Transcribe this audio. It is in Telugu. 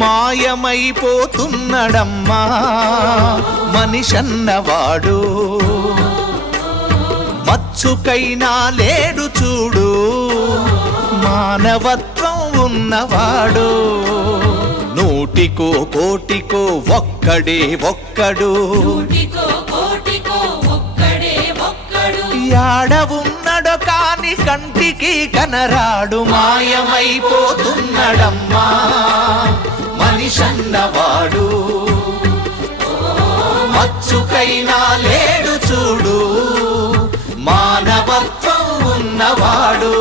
మాయమైపోతున్నడమ్మా మనిషన్నవాడు, మచ్చుకైనా లేడు చూడు మానవత్వం ఉన్నవాడు. నూటికో కోటికో ఒక్కడే ఒక్కడు, యాడ ఉన్నడో కాని కంటికి కనరాడు. మాయమైపోతున్నడమ్మా మనిషన్నవాడు, మచ్చుకైనా లేడు చూడు మానవత్వం ఉన్నవాడు.